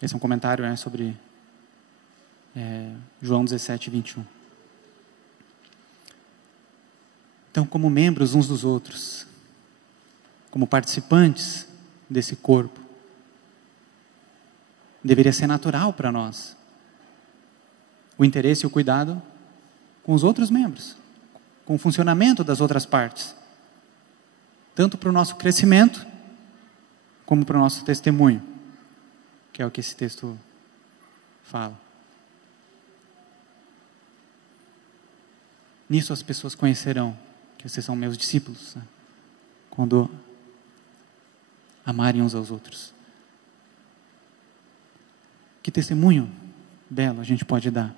Esse é um comentário sobre João 17, 21. Então, como membros uns dos outros, como participantes desse corpo, deveria ser natural para nós o interesse e o cuidado com os outros membros, com o funcionamento das outras partes, tanto para o nosso crescimento, como para o nosso testemunho, que é o que esse texto fala. Nisso as pessoas conhecerão que vocês são meus discípulos, né? Quando amarem uns aos outros. Que testemunho belo a gente pode dar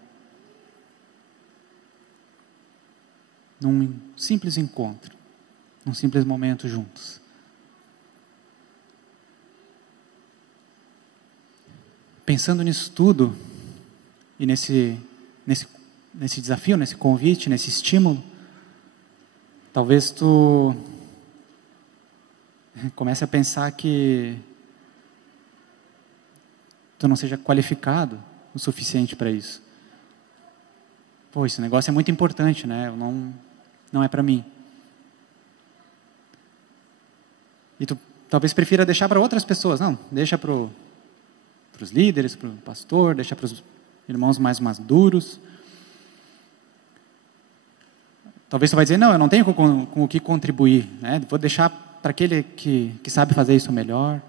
num simples encontro, num simples momento juntos. Pensando nisso tudo, e nesse desafio, nesse convite, nesse estímulo, talvez tu comece a pensar que tu não seja qualificado o suficiente para isso. Pô, esse negócio é muito importante, né? Não é para mim. E tu talvez prefira deixar para outras pessoas. Não, deixa para os líderes, para o pastor, deixa para os irmãos mais maduros. Talvez tu vai dizer, não, eu não tenho com o que contribuir, né? Vou deixar para aquele que sabe fazer isso melhor.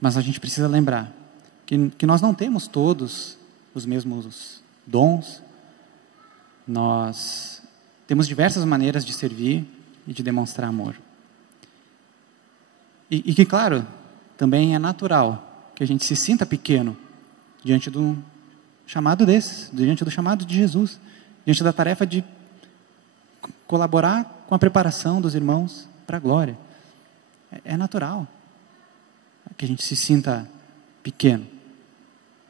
Mas a gente precisa lembrar que nós não temos todos os mesmos dons. Nós temos diversas maneiras de servir e de demonstrar amor. E que, claro, também é natural que a gente se sinta pequeno diante do chamado desses, diante do chamado de Jesus, diante da tarefa de colaborar com a preparação dos irmãos para a glória. É natural que a gente se sinta pequeno.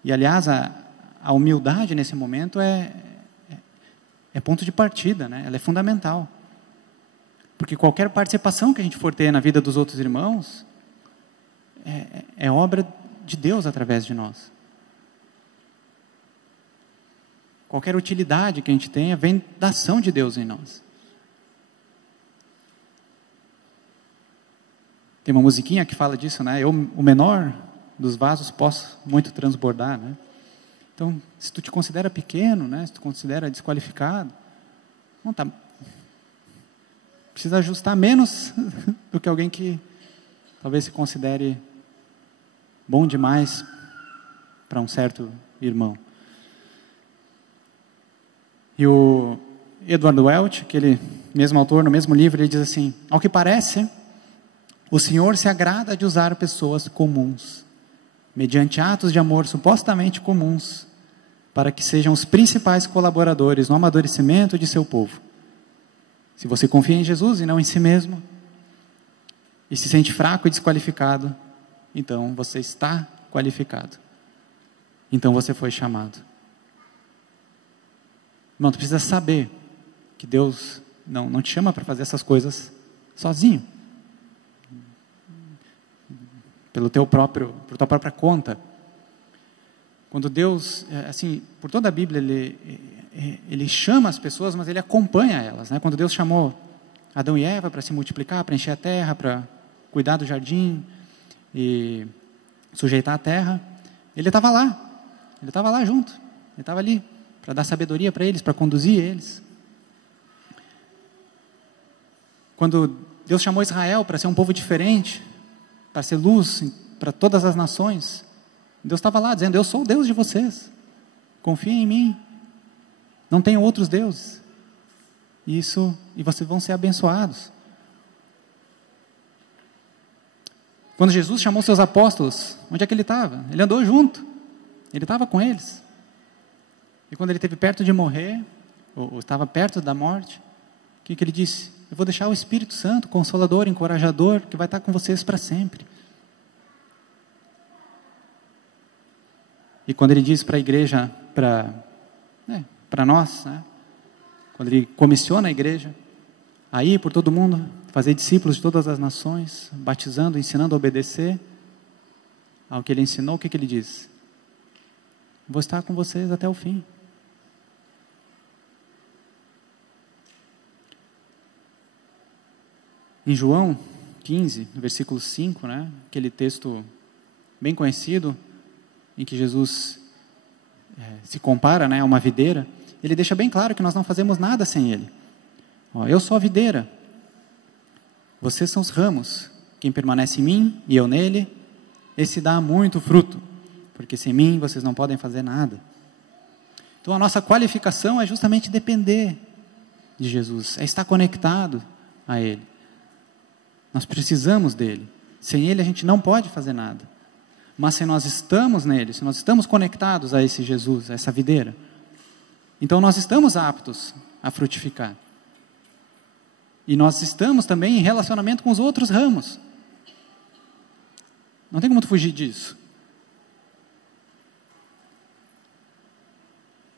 E, aliás, a humildade nesse momento é ponto de partida, né? Ela é fundamental. Porque qualquer participação que a gente for ter na vida dos outros irmãos é obra de Deus através de nós. Qualquer utilidade que a gente tenha vem da ação de Deus em nós. Tem uma musiquinha que fala disso, né? O menor dos vasos posso muito transbordar, né? Então, se tu te considera pequeno, né? Se tu considera desqualificado, não tá, precisa ajustar menos do que alguém que talvez se considere bom demais para um certo irmão. E o Edward Welch, aquele mesmo autor, no mesmo livro, ele diz assim: ao que parece, o Senhor se agrada de usar pessoas comuns, mediante atos de amor supostamente comuns, para que sejam os principais colaboradores no amadurecimento de seu povo. Se você confia em Jesus e não em si mesmo, e se sente fraco e desqualificado, então você está qualificado. Então você foi chamado. Irmão, tu precisa saber que Deus não te chama para fazer essas coisas sozinho. Por tua própria conta. Quando Deus, assim, por toda a Bíblia, Ele chama as pessoas, mas Ele acompanha elas, né? Quando Deus chamou Adão e Eva para se multiplicar, para encher a terra, para cuidar do jardim e sujeitar a terra, Ele estava lá junto, Ele estava ali para dar sabedoria para eles, para conduzir eles. Quando Deus chamou Israel para ser um povo diferente, para ser luz para todas as nações, Deus estava lá dizendo: eu sou o Deus de vocês, confiem em mim, não tenham outros deuses, e vocês vão ser abençoados. Quando Jesus chamou seus apóstolos, onde é que ele estava? Ele andou junto, ele estava com eles. E quando ele esteve perto de morrer, ou estava perto da morte, o que ele disse? Eu vou deixar o Espírito Santo, consolador, encorajador, que vai estar com vocês para sempre. E quando ele diz para a igreja, para nós, né? Quando ele comissiona a igreja, a ir por todo mundo, fazer discípulos de todas as nações, batizando, ensinando a obedecer ao que ele ensinou, o que ele diz? Vou estar com vocês até o fim. Em João 15, versículo 5, né, aquele texto bem conhecido, em que Jesus se compara, né, a uma videira, ele deixa bem claro que nós não fazemos nada sem ele. Ó, eu sou a videira, vocês são os ramos, quem permanece em mim e eu nele, esse dá muito fruto, porque sem mim vocês não podem fazer nada. Então a nossa qualificação é justamente depender de Jesus, é estar conectado a Ele. Nós precisamos dele, sem Ele a gente não pode fazer nada. Mas se nós estamos nele, se nós estamos conectados a esse Jesus, a essa videira, então nós estamos aptos a frutificar. E nós estamos também em relacionamento com os outros ramos. Não tem como tu fugir disso.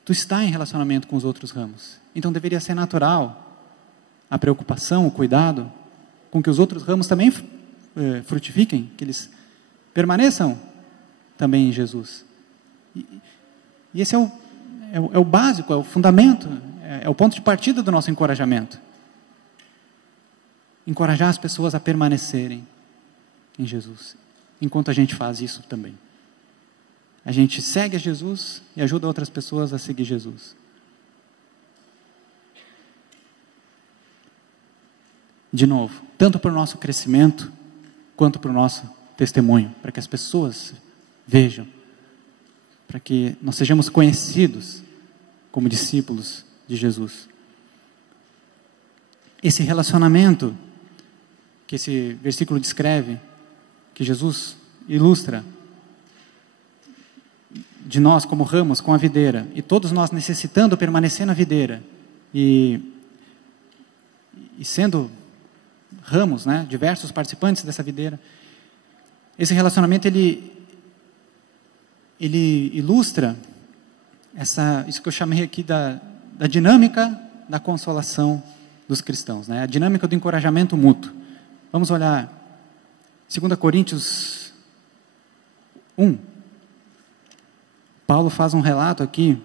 Tu está em relacionamento com os outros ramos. Então deveria ser natural a preocupação, o cuidado com que os outros ramos também frutifiquem, que eles permaneçam também em Jesus. E esse é o básico, é o fundamento, é o ponto de partida do nosso encorajamento. Encorajar as pessoas a permanecerem em Jesus, enquanto a gente faz isso também. A gente segue a Jesus e ajuda outras pessoas a seguir Jesus. De novo, tanto para o nosso crescimento, quanto para o nosso testemunho, para que as pessoas vejam, para que nós sejamos conhecidos como discípulos de Jesus. Esse relacionamento que esse versículo descreve, que Jesus ilustra, de nós como ramos com a videira, e todos nós necessitando permanecer na videira, e sendo ramos, né, diversos participantes dessa videira, esse relacionamento ele ilustra isso que eu chamei aqui da dinâmica da consolação dos cristãos, né, a dinâmica do encorajamento mútuo. Vamos olhar 2 Coríntios 1. Paulo faz um relato aqui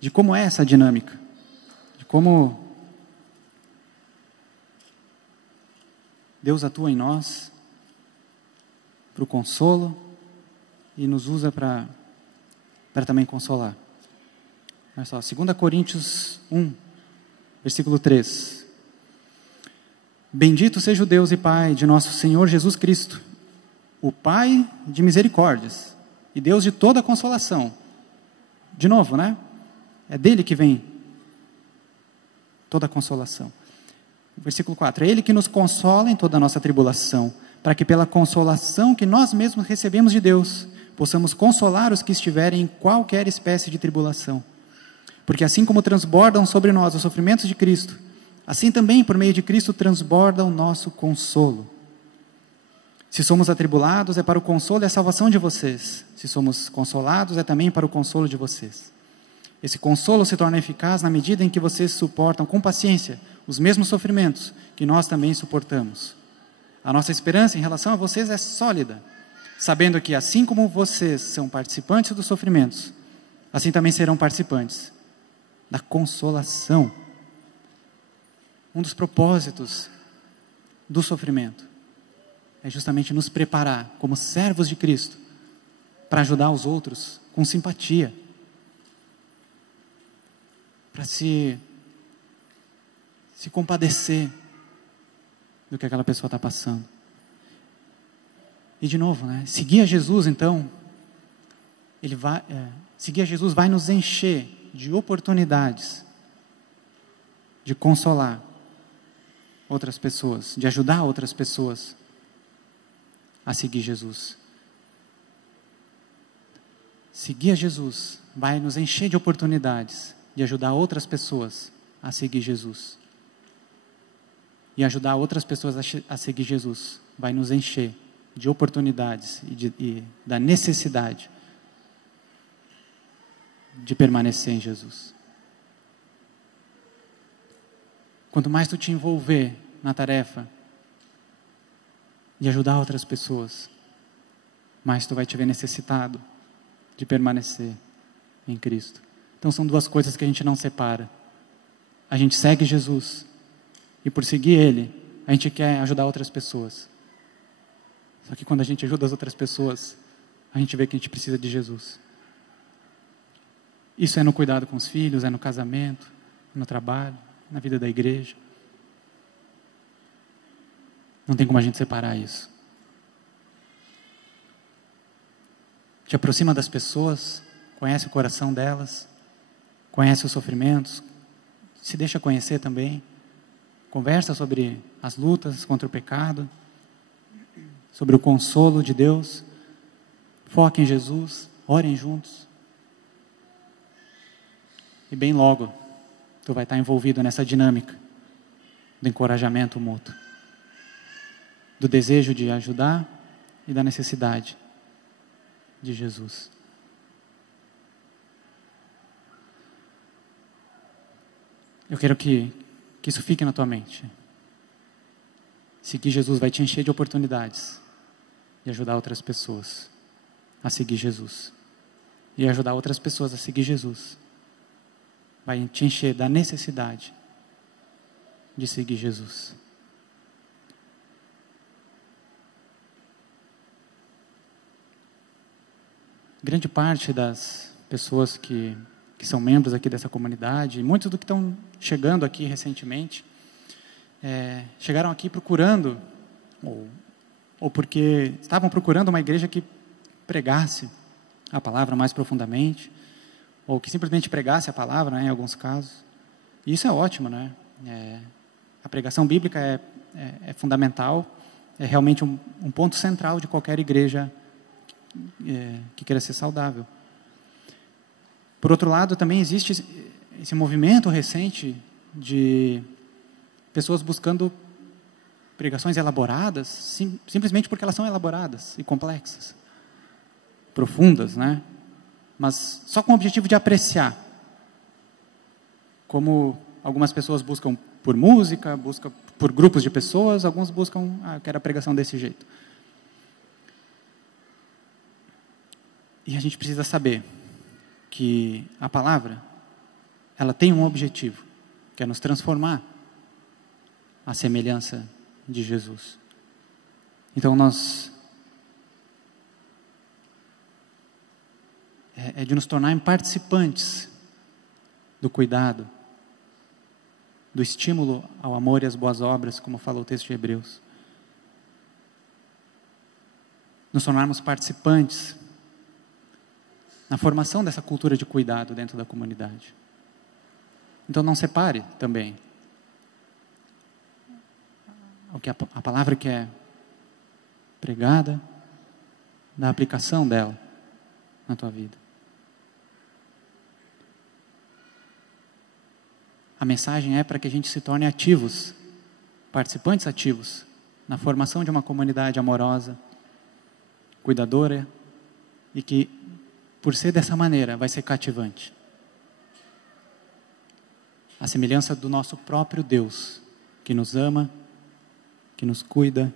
de como é essa dinâmica, de como Deus atua em nós para o consolo e nos usa para também consolar. Olha só, 2 Coríntios 1, versículo 3. Bendito seja o Deus e Pai de nosso Senhor Jesus Cristo, o Pai de misericórdias e Deus de toda consolação. De novo, né? É dele que vem toda a consolação. Versículo 4. É Ele que nos consola em toda a nossa tribulação, para que pela consolação que nós mesmos recebemos de Deus, possamos consolar os que estiverem em qualquer espécie de tribulação. Porque assim como transbordam sobre nós os sofrimentos de Cristo, assim também por meio de Cristo transborda o nosso consolo. Se somos atribulados, é para o consolo e a salvação de vocês. Se somos consolados, é também para o consolo de vocês. Esse consolo se torna eficaz na medida em que vocês suportam com paciência os mesmos sofrimentos que nós também suportamos. A nossa esperança em relação a vocês é sólida, sabendo que assim como vocês são participantes dos sofrimentos, assim também serão participantes da consolação. Um dos propósitos do sofrimento é justamente nos preparar como servos de Cristo para ajudar os outros com simpatia, para se compadecer do que aquela pessoa está passando. E de novo, né? Seguir a Jesus, então, seguir a Jesus vai nos encher de oportunidades de consolar outras pessoas, de ajudar outras pessoas a seguir Jesus. Seguir a Jesus vai nos encher de oportunidades de ajudar outras pessoas a seguir Jesus. E ajudar outras pessoas a seguir Jesus vai nos encher de oportunidades e da necessidade de permanecer em Jesus. Quanto mais tu te envolver na tarefa de ajudar outras pessoas, mais tu vai te ver necessitado de permanecer em Cristo. Então são duas coisas que a gente não separa. A gente segue Jesus, e por seguir Ele, a gente quer ajudar outras pessoas. Só que quando a gente ajuda as outras pessoas, a gente vê que a gente precisa de Jesus. Isso é no cuidado com os filhos, é no casamento, no trabalho, na vida da igreja. Não tem como a gente separar isso. Te aproxima das pessoas, conhece o coração delas, conhece os sofrimentos, se deixa conhecer também, conversa sobre as lutas contra o pecado, sobre o consolo de Deus, foca em Jesus, orem juntos. E bem logo, tu vai estar envolvido nessa dinâmica do encorajamento mútuo, do desejo de ajudar e da necessidade de Jesus. Eu quero que isso fique na tua mente. Seguir Jesus vai te encher de oportunidades de ajudar outras pessoas a seguir Jesus. E ajudar outras pessoas a seguir Jesus vai te encher da necessidade de seguir Jesus. Grande parte das pessoas que são membros aqui dessa comunidade, muitos do que estão chegando aqui recentemente, chegaram aqui procurando, ou porque estavam procurando uma igreja que pregasse a palavra mais profundamente, ou que simplesmente pregasse a palavra, né, em alguns casos. E isso é ótimo, né? A pregação bíblica é fundamental, é realmente um ponto central de qualquer igreja que queira ser saudável. Por outro lado, também existe esse movimento recente de pessoas buscando pregações elaboradas, simplesmente porque elas são elaboradas e complexas, profundas, né? Mas só com o objetivo de apreciar. Como algumas pessoas buscam por música, buscam por grupos de pessoas, alguns buscam, eu quero a pregação desse jeito. E a gente precisa saber que a palavra, ela tem um objetivo, que é nos transformar à semelhança de Jesus. Então é de nos tornar participantes do cuidado, do estímulo ao amor e às boas obras, como fala o texto de Hebreus. Nos tornarmos participantes na formação dessa cultura de cuidado dentro da comunidade. Então não separe também o que a palavra que é pregada da aplicação dela na tua vida. A mensagem é para que a gente se torne ativos, participantes ativos na formação de uma comunidade amorosa, cuidadora e que, por ser dessa maneira, vai ser cativante. A semelhança do nosso próprio Deus, que nos ama, que nos cuida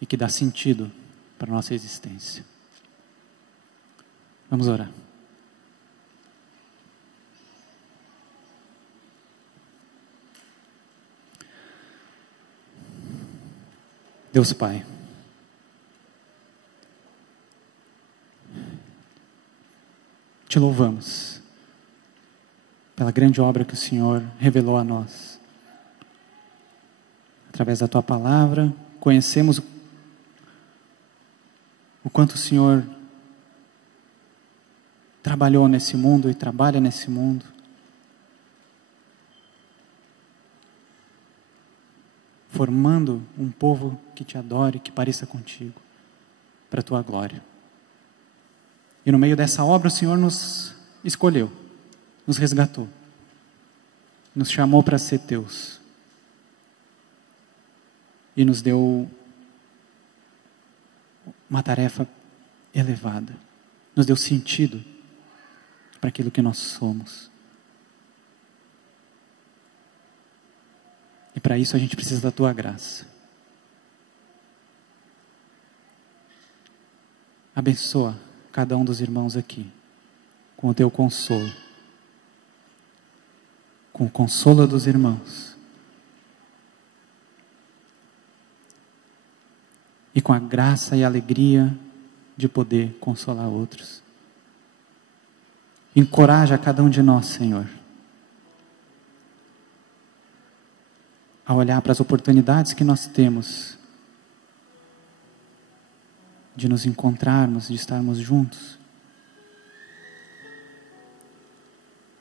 e que dá sentido para a nossa existência. Vamos orar. Deus Pai, te louvamos pela grande obra que o Senhor revelou a nós. Através da Tua Palavra, conhecemos o quanto o Senhor trabalhou nesse mundo e trabalha nesse mundo. Formando um povo que te adore, que pareça contigo, para a Tua glória. E no meio dessa obra o Senhor nos escolheu, nos resgatou, nos chamou para ser Teus. E nos deu uma tarefa elevada, nos deu sentido para aquilo que nós somos. E para isso a gente precisa da Tua graça. Abençoa cada um dos irmãos aqui com o Teu consolo, com o consolo dos irmãos, e com a graça e alegria de poder consolar outros. Encoraja cada um de nós, Senhor, a olhar para as oportunidades que nós temos de nos encontrarmos, de estarmos juntos,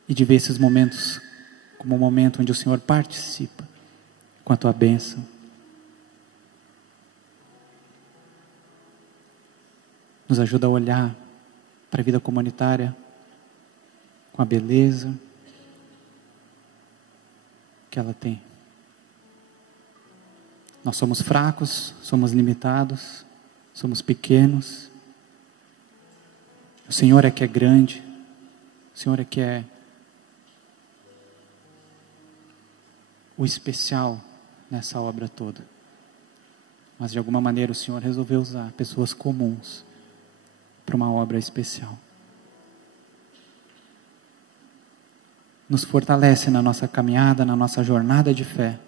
e de ver esses momentos como um momento onde o Senhor participa com a Tua bênção. Nos ajuda a olhar para a vida comunitária com a beleza que ela tem. Nós somos fracos, somos limitados, somos pequenos. O Senhor é que é grande, o Senhor é que é o especial nessa obra toda. Mas de alguma maneira o Senhor resolveu usar pessoas comuns para uma obra especial. Nos fortalece na nossa caminhada, na nossa jornada de fé,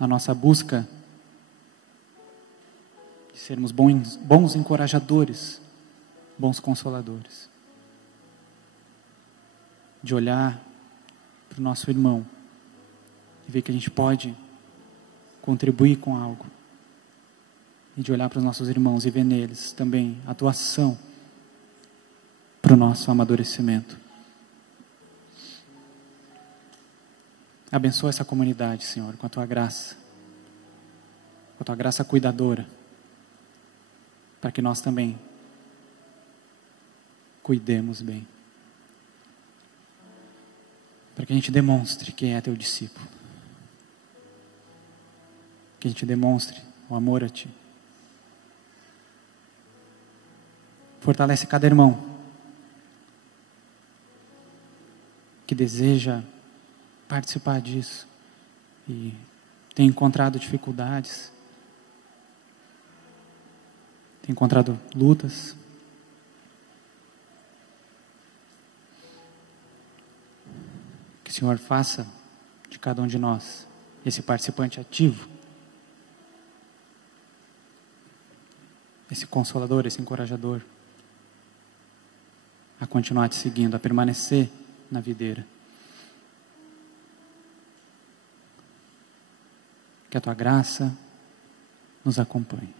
na nossa busca de sermos bons encorajadores, bons consoladores. De olhar para o nosso irmão e ver que a gente pode contribuir com algo. E de olhar para os nossos irmãos e ver neles também atuação para o nosso amadurecimento. Abençoa essa comunidade, Senhor, com a Tua graça. Com a Tua graça cuidadora. Para que nós também cuidemos bem. Para que a gente demonstre quem é Teu discípulo. Que a gente demonstre o amor a Ti. Fortalece cada irmão que deseja participar disso e tem encontrado dificuldades, tem encontrado lutas. Que o Senhor faça de cada um de nós esse participante ativo, esse consolador, esse encorajador, a continuar te seguindo, a permanecer na videira. Que a Tua graça nos acompanhe.